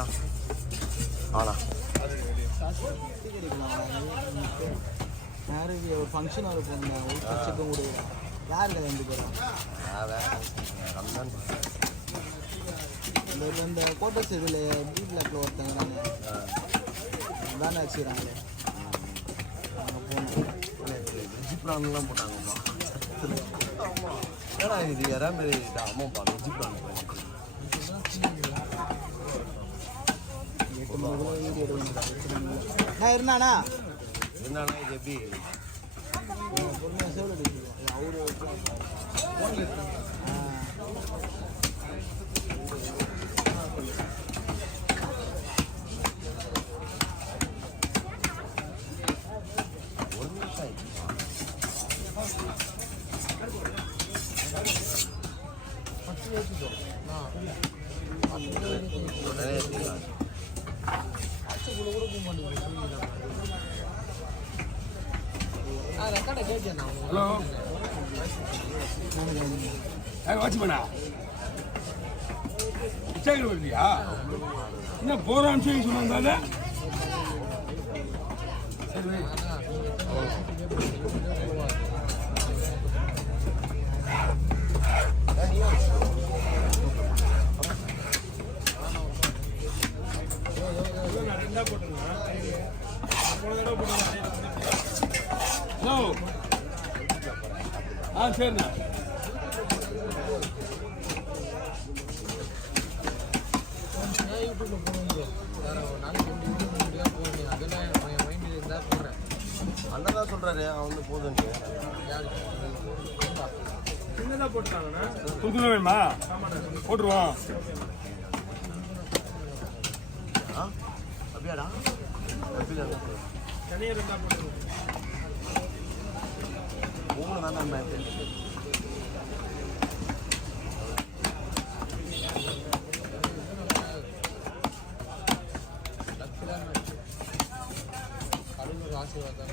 அண்ணா ஆண்ணா யாருக்கு ஒரு ஃபங்க்ஷன் வர போங்க ஒரு பட்சத்தும் கூட யாருக்கு ரெண்டு பேரும் இந்த கோட்டர்ஸ் இதில் பி பிளாக்ல ஒருத்தங்கிறாங்க தானே வச்சுக்கிறாங்களே அங்கே போனோம் வெஜ்ஜி ப்ரான்லாம் போட்டாங்கப்பா ஏன்னா இது யாரா மாரி அம்மாப்பா வெஜ்ஜி ப்ரான் இருந்தானா இருந்தானா இது எப்படி பொறுமையாக சேவல் அடிச்சுக்கோ அவரு ஒரு நிமிஷம் ஆயிடுச்சு ஹலோ வாட்ச்மேனா விசாரணை வருதியா என்ன போறான்னு சொல்லி சொன்னாங்க சரி ஹலோ சரிண்ணா யூடியூப்ல போகணும் வேற ஒரு நாளைக்கு 2 வீடியோ போகணும் அதெல்லாம் என் மைண்டில் இருந்தால் போடுறேன் அண்ணன் தான் சொல்கிறாரு அவன் வந்து போதுன்ட்டு சின்னதாக போட்டுருக்காங்கண்ணா கொடுத்துட வேணுமா போட்டுருவோம் ஆ அப்படியாடா எப்படி தனியாக இருந்தால் போட்டுருவோம் மூணு தான் நம்ம ஆசீர்வாதம்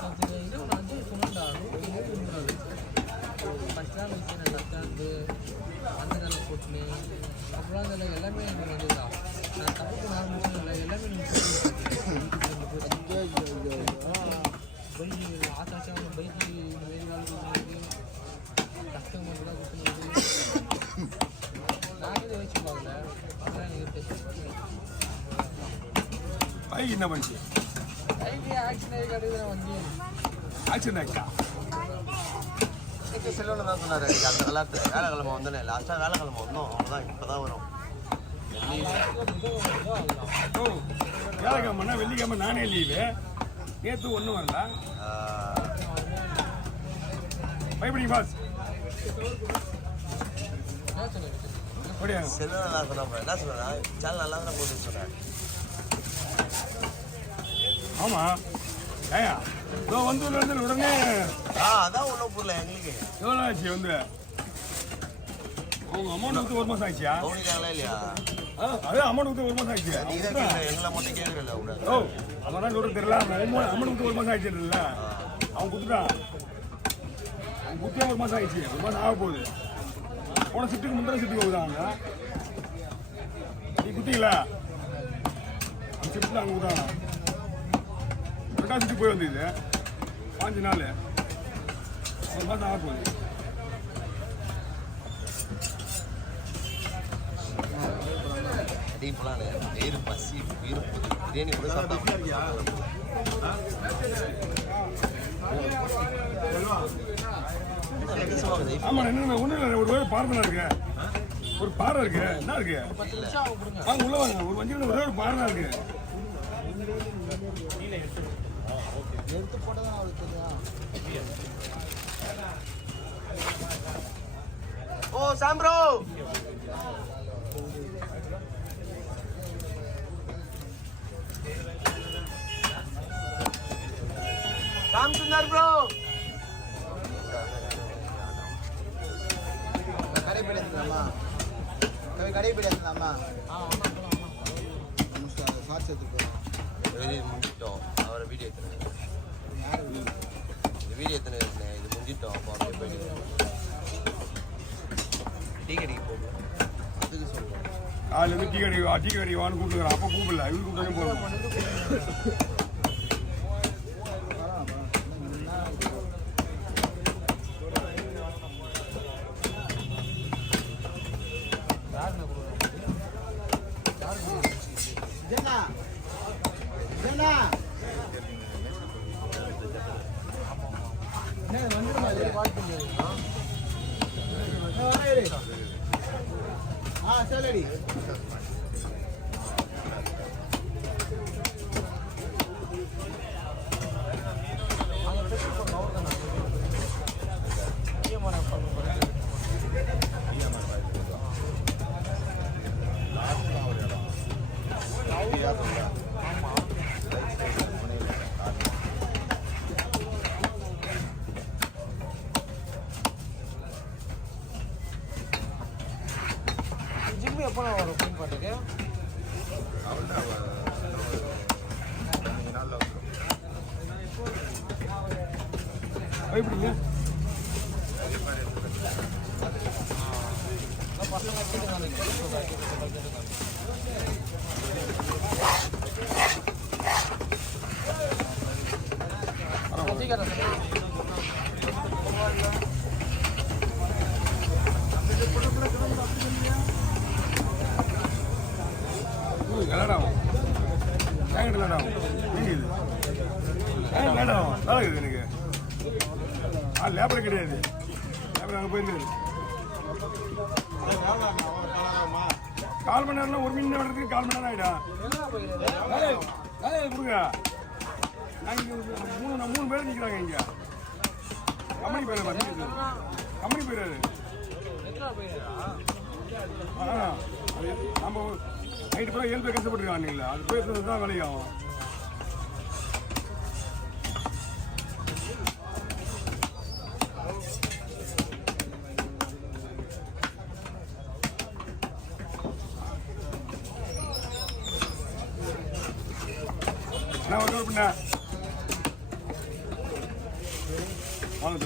நான் சொன்னேன்டா ஃபஸ்ட் நாள் வச்சு லெஃப்ட் அந்த நாள் போட்டுனே அப்புறம் அதில் எல்லாமே எனக்கு வந்துதா நான் தப்புக்கு ஆரம்பிச்சேன் இல்லை எல்லாமே பைக்கு ஆசாச்சா பைக்கு வேறு நாள் கஸ்டமர் கூட கொடுத்து நானே இதை வச்சு பார்க்கல அதான் எனக்கு டெஸ்ட் பைக் என்ன பண்ணிச்சு பைக்கு ஆக்சிடென்ட் ஆகி கிடையாது வண்டி ஆக்சிடென்ட் ஆகிட்டா செல்வன் தான் சொன்னார் அந்த கலாத்து வேலைக்கிழமை வந்தோன்னே லாஸ்ட்டாக வேலைக்கிழமை வந்தோம் அவ்வளோதான் இப்போ தான் வரும் ஓ வேலைக்கிழமைனா வெள்ளிக்கிழமை நானே லீவு நேற்று ஒன்றும் வரல பயப்படிங்க பாஸ் அப்படியா செல்வன் நல்லா சொன்னா என்ன சொன்னேன் சேனல் நல்லா தான் போட்டு சொன்னேன் ஆமாம் ஏயா இதோ வந்து உடனே அதான் ஒன்றும் புரியல எங்களுக்கு எவ்வளோ ஆச்சு வந்து அவங்க அமௌண்ட் வந்து 1 மாதம் ஆயிடுச்சியா கவனிக்காங்களா இல்லையா அதே அமௌண்ட் வந்து 1 மாதம் ஆயிடுச்சு நீ தான் எங்களை மட்டும் கேட்கல கூட ஓ அவன் தான் சொல்றது தெரியல அமௌண்ட் வந்து 1 மாதம் ஆயிடுச்சு இல்லை அவன் கொடுத்துட்டான் அவன் குத்தியா 1 மாதம் ஆயிடுச்சு 1 மாதம் ஆக போகுது போன சிட்டுக்கு முந்தின சிட்டுக்கு போகுது அவங்க நீ குத்திங்களா அந்த சிட்டில் அவங்க கொடுத்தாங்க 2ஆம் சிட்டு போய் வந்தது 5 நாள் 1 மாதம் ஆக போகுது அடிப்பலான்னு வேறு பசி வீடு பிரியாணி கூட சாப்பிட்டா ஆமாம் என்ன ஒன்றும் இல்லை ஒரு வேறு பாறை இருக்கு ஒரு பாறை இருக்கு என்ன இருக்கு வாங்க உள்ள வாங்க ஒரு 5 நிமிஷம் ஒரே ஒரு பாறை இருக்கு எடுத்து போட்டதான் அவளுக்கு தெரியும் ஓ சாம்ப்ரோ ராம் சுந்தர் ப்ரோ கடைப்பிடி எடுத்துக்கலாமா கடைப்பிடி எடுத்துக்கலாமா ஷார்ட்ஸ் எடுத்துக்கோ வெளியே முடிஞ்சிட்டோம் அவரை வீடியோ எடுத்துனேன் யார் இந்த வீடியோ எடுத்துனேன் இது முடிஞ்சிட்டோம் அப்போ அப்படியே போயிட்டு டீ கடைக்கு போகணும் காலையிலேருந்து டீ கடை வான்னு கூப்பிட்டுக்கிறான். அப்போ கூப்பிடல, இவரு கூப்பிட்டு போகணும். salary. எப்போ வரும் ஃபோன் பண்ணுறதுக்கு எப்படிங்க லேடாகும் லேடாகும் நீங்க இது லேடாகும் நல்லா இருக்குது எனக்கு லேபர் கிடையாது லேபர் அங்கே போயிருந்தது 4 மணி நேரம்னா 1 மணி நேரத்துக்கு 4 மணி நேரம் ஆகிடும் கொடுங்க நாங்கள் 3 பேர் நிற்கிறாங்க இங்கே கம்பெனி போயிடாது கம்பெனி போயிடாது நம்ம நைட்டு போய் 7 பேர் கஷ்டப்பட்டுருக்காங்க இல்லைங்களா அது போய் தான் வேலையாகும் என்ன ஒரு பண்ண வாங்க